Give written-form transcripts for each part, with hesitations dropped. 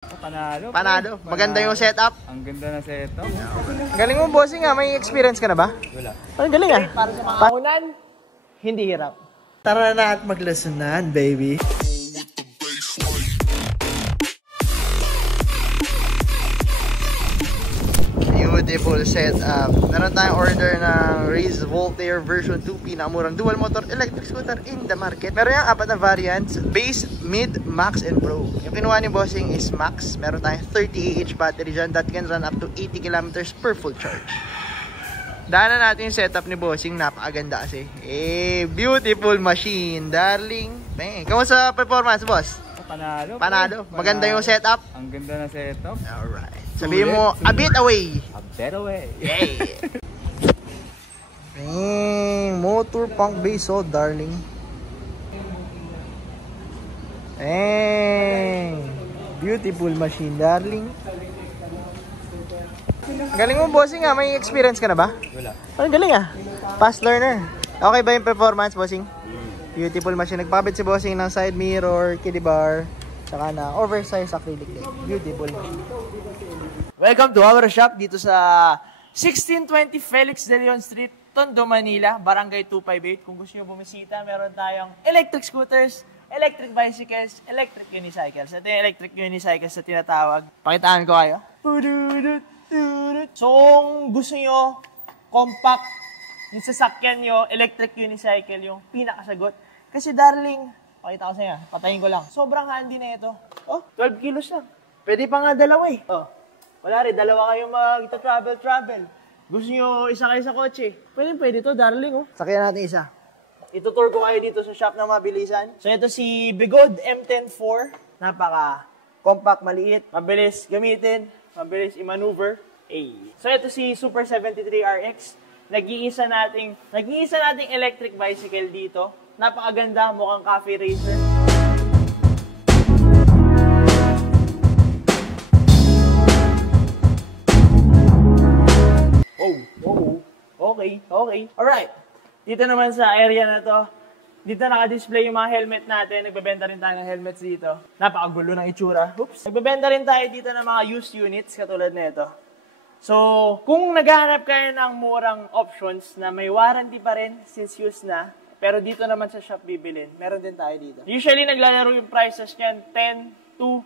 Panalo. Panalo. Maganda yung setup. Ang ganda na setup. Galing mo, bossing ah. May experience ka na ba? Wala. Ang galing ah. Para sa mga unan, hindi hirap. Tara na at maglesonan, baby. Beautiful setup. Meron tayong order ng Raze Voltaire version 2, pinakamurang dual motor electric scooter in the market. Meron yung apat na variants, base, mid, max, and pro. Yung kinuha ni bossing is max. Meron tayong 30 Ah battery dyan that can run up to 80 kilometers per full charge. Daanan natin yung setup ni bossing, napakaganda kasi. Beautiful machine, darling. Kamusta performance, boss? Panalo. Panalo. Maganda yung setup. Ang ganda na setup. Alright. Sabihin mo, a bit away. A bit away. Yay! Motor punk base, oh, darling. Beautiful machine, darling. Galing mo, bossing ah. May experience ka na ba? Wala. Ang galing ah. Fast learner. Okay ba yung performance, bossing? Beautiful machine. Nagpakabit si bossing ng side mirror, kiddie bar, saka na oversized acrylic din. Beautiful machine. Welcome to our shop dito sa 1620 Felix De Leon Street, Tondo, Manila, Barangay 258. Kung gusto nyo bumisita, meron tayong electric scooters, electric bicycles, electric unicycles. Ito yung electric unicycles na tinatawag. Pakitaan ko kayo. So kung gusto nyo compact yung sasakyan nyo, electric unicycle yung pinakasagot. Kasi darling, pakita ko sa inyo, patayin ko lang. Sobrang handy na ito. Oh, 12 kilos lang. Pwede pa nga dalawa eh. Oh. Wala rin, dalawa kayong mag-travel. Gusto nyo isa kayo sa kotse? Pwede to, darling, oh. Sakyan natin isa. Itutour ko kayo dito sa shop ng mabilisan. So, ito si Bigod M104. Napaka-compact, maliit, mabilis gamitin, mabilis i-maneuver. So, ito si Super 73RX. Nag-iisa nating electric bicycle dito. Napakaganda, mukhang cafe racer. Okay. Alright. Dito naman sa area na to, dito naka-display yung mga helmet natin. Nagbebenta rin tayo ng helmets dito. Napakagulo ng itsura. Oops. Nagbebenta rin tayo dito ng mga used units katulad nito. So, kung naghahanap kayo ng murang options na may warranty pa rin since used na, pero dito naman sa shop bibilin, meron din tayo dito. Usually, naglalaro yung prices niyan 10 to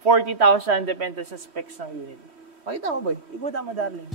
40,000 depende sa specs ng unit. Pakita mo, boy. Ikuta mo, darling.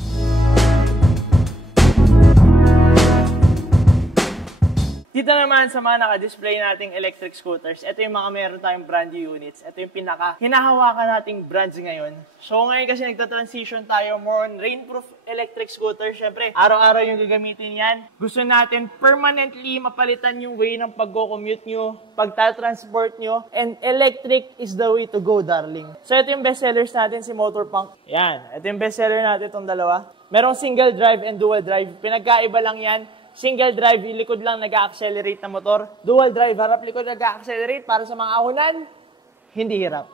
Dito naman sa mga naka-display nating electric scooters, ito yung mga meron tayong brand new units. Ito yung pinaka-hinahawakan nating brands ngayon. So ngayon kasi nagta-transition tayo more on rainproof electric scooter. Siyempre, araw-araw yung gagamitin yan. Gusto natin permanently mapalitan yung way ng pag-commute nyo, pagta-transport nyo, and electric is the way to go, darling. So ito yung bestsellers natin, si Motorpunk. Yan, ito yung bestseller natin itong dalawa. Merong single drive and dual drive. Pinagkaiba lang yan. Single drive, yung likod lang nag-accelerate na motor. Dual drive, harap likod nag-accelerate para sa mga ahunan, hindi hirap.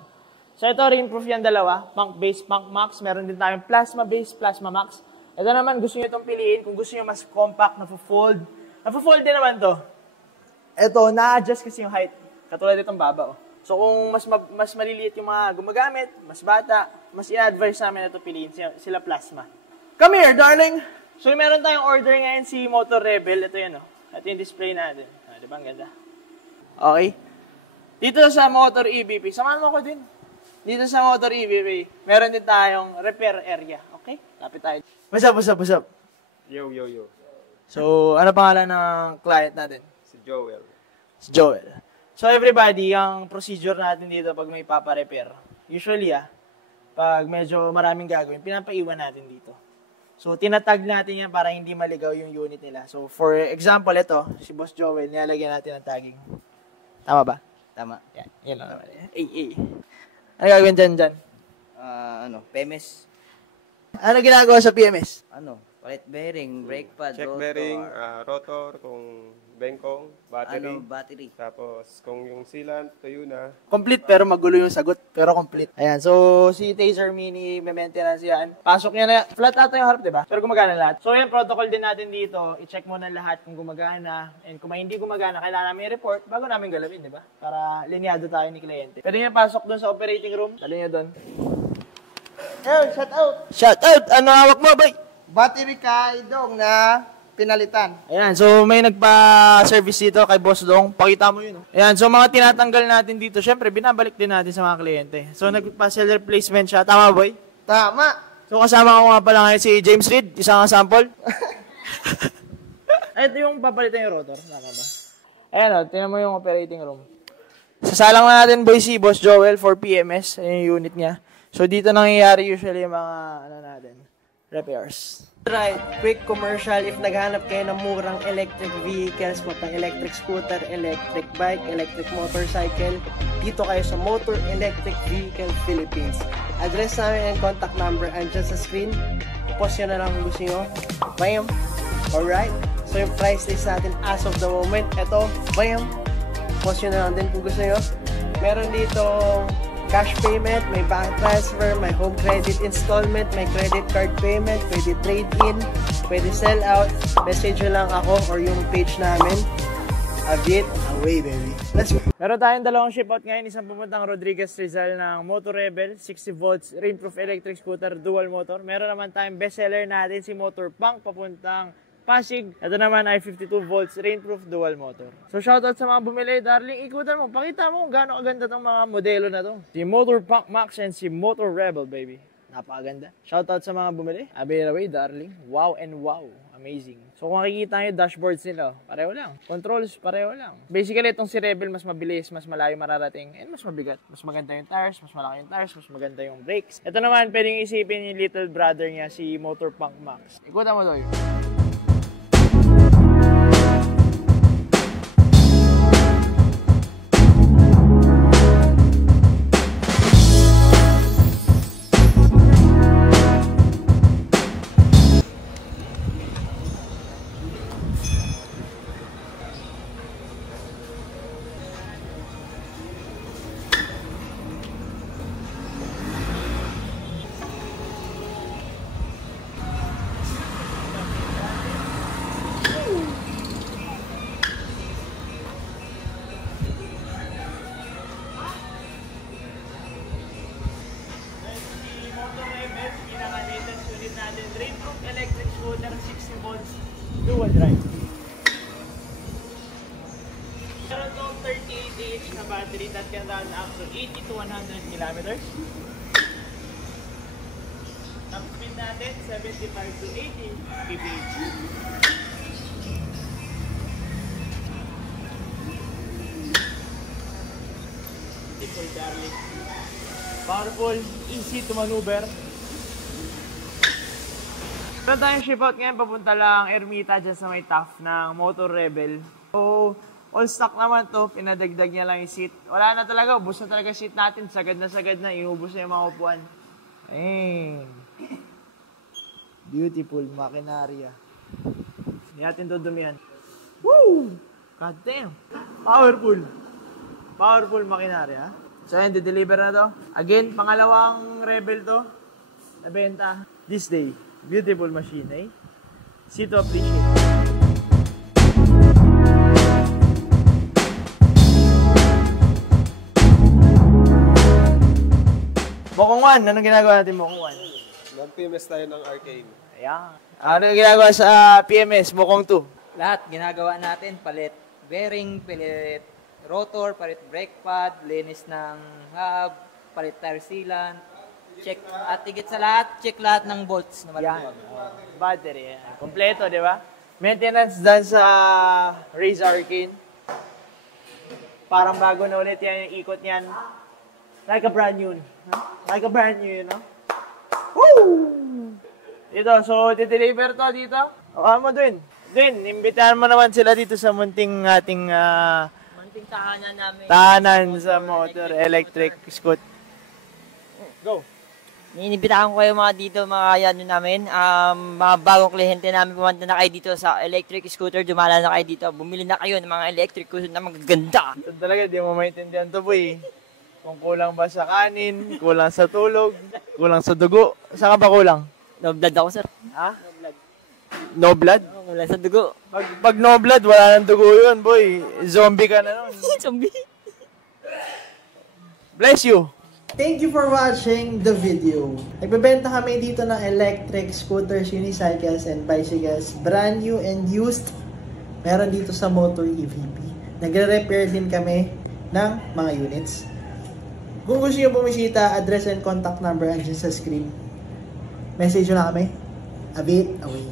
So ito, rainproof yan dalawa. Punk base, punk max. Meron din tayong plasma base, plasma max. Ito naman, gusto nyo itong piliin. Kung gusto nyo mas compact, na-fold. Na-fold din naman to. Ito, na-adjust kasi yung height. Katulad itong baba. Oh. So kung mas maliliit yung mga gumagamit, mas bata, mas in-advise namin ito piliin sila plasma. Come here, darling! So, meron tayong order ngayon si Motor Rebel. Ito yun, oh. Ito yung display natin. Di ba? Ang ganda. Okay. Dito sa Motor EBP, samahan mo ko din. Dito sa Motor EBP, meron din tayong repair area. Okay? Lapit tayo. What's up? Yo. So, ano pangalan ng client natin? Si Joel. So, everybody, ang procedure natin dito pag may papa-repair, usually, pag medyo maraming gagawin, pinapaiwan natin dito. So, tinatag natin yan para hindi maligaw yung unit nila. So, for example, ito, si Boss Joel, nilalagyan natin ng tagging. Tama ba? Tama. Yan lang naman. Ano gagawin dyan? PMS. Ano ginagawa sa PMS? Palit bearing, brake pad, Check rotor. bearing, rotor, kung bengkong, battery. Battery. Tapos kung yung sealant, tuyo na. Complete pero magulo yung sagot. Pero complete. Ayan, so si Taser Mini, may maintenance yan. Pasok niya na, flat ata yung harap, diba? Pero gumagana lahat. So yan, protocol din natin dito. I-check muna lahat kung gumagana. And kung hindi gumagana, kailangan namin i-report bago namin galawin, diba? Para linyado tayo ni kliyente. Pwede niya pasok dun sa operating room. Dali niya dun. Shout out! Shout out! Ano hawak mo, bay? Battery kay Dong na pinalitan. Ayan, so may nagpa-service dito kay Boss Dong. Pakita mo yun. Ayan, so mga tinatanggal natin dito, syempre, binabalik din natin sa mga kliyente. So nagpa-cell replacement siya. Tama, boy? Tama! So kasama ko nga pala ngayon si James Reed, isang sample. Ito yung papalitan yung rotor. Tama ba? Ayan o, tingnan mo yung operating room. Sasalang na natin, boy, si Boss Joel for PMS. Ayan yung unit niya. So dito nangyayari usually yung mga, repairs. Right, quick commercial. If naghanap kayo ng murang electric vehicles, mapang electric scooter, electric bike, electric motorcycle, dito kayo sa Motor Electric Vehicle Philippines. Address namin and contact number andyan sa screen. Post nyo na lang kung gusto nyo. Bam! Alright, so yung price list natin as of the moment, eto, bam! Post nyo na lang din kung gusto nyo. Meron dito cash payment, may bank transfer, may home credit installment, may credit card payment, pwede trade-in, pwede sell-out. Message nyo lang ako or yung page namin. A bit away, baby. Let's go! Meron tayong dalawang ship-out ngayon. Isang pupuntang Rodriguez Rizal ng Motor Rebel, 60 volts, rainproof electric scooter, dual motor. Meron naman tayong bestseller natin si Motor Punk, papuntang Pasig. Ito naman ay 52 volts, rainproof dual motor. So shoutout sa mga bumili, darling. Ikutan mo, pakita mo kung gaano kaganda tong mga modelo na to. Si Motor Punk Max and si Motor Rebel, baby. Napakaganda. Shoutout sa mga bumili. Away, darling. Wow and wow. Amazing. So kung makikita nyo, dashboards nila, pareho lang. Controls, pareho lang. Basically, itong si Rebel, mas mabilis, mas malayo mararating, and mas mabigat. Mas maganda yung tires, mas malaki yung tires, mas maganda yung brakes. Ito naman, pwedeng isipin yung little brother niya, si Motor Punk Max. Ikutan mo, Doy. Electric scooter, 60 volts, dual drive. Meron itong 38Ah na battery that can run up to 80 to 100 kilometers. Top speed natin, 75 to 80 kph. Beautiful, darling. Powerful, easy to maneuver. Meron tayong ship-out ngayon, papunta lang Ermita dyan sa may TAF ng Motor Rebel. So, all stock naman to, pinadagdag niya lang yung seat. Wala na talaga, ubos na talaga seat natin, sagad na, inubos na yung mga upuan. Ayun. Beautiful, makinarya. Hindi natin dudumihan. Woo! God damn! Powerful! Powerful makinarya. So, yun, deliver na to. Again, pangalawang Rebel to. Nabenta this day. Beautiful machine, eh? See to appreciate. Mokong 1, anong ginagawa natin Mokong 1? Nag-PMS tayo ng arcade. Ayan. Ano yung ginagawa sa PMS, Mokong 2? Lahat ginagawa natin, palit bearing, palit rotor, palit brake pad, linis ng hub, palit tire sealant, check, at higit sa lahat, check lahat ng bolts na Yan. maluwag. Battery, yan. Kompleto, di ba? Maintenance done sa Race Arcane. Parang bago na ulit yan yung ikot niyan. Like a brand new. Huh? Like a brand new, you know? Woo! Dito, so, dideliver to dito. Baka mo dun. Dun, imbitahan mo naman sila dito sa munting ating Munting tahanan namin. tahanan sa motor electric scoot. Go. Inibitahan ko kayo mga dito, mga yan namin, mga bagong kliyente namin, pumunta na kayo dito sa electric scooter, dumala na kayo dito, bumili na kayo ng mga electric scooter na magaganda. Ito talaga, di mo maintindihan to, boy. Kung kulang ba sa kanin, kulang sa tulog, kulang sa dugo. Saan ka ba kulang? No blood ako, sir. Ha? No blood? Wala sa dugo. Pag no blood, wala nang dugo yun, boy. Zombie ka na nun. Zombie. Bless you. Thank you for watching the video. Nagbebenta kami dito ng electric scooters, unicycles, and bicycles. Brand new and used. Meron dito sa Motor EVP. Nagre-repair din kami ng mga units. Kung gusto nyo bumisita, address and contact number andyan sa screen. Message nyo na kami. A bit away.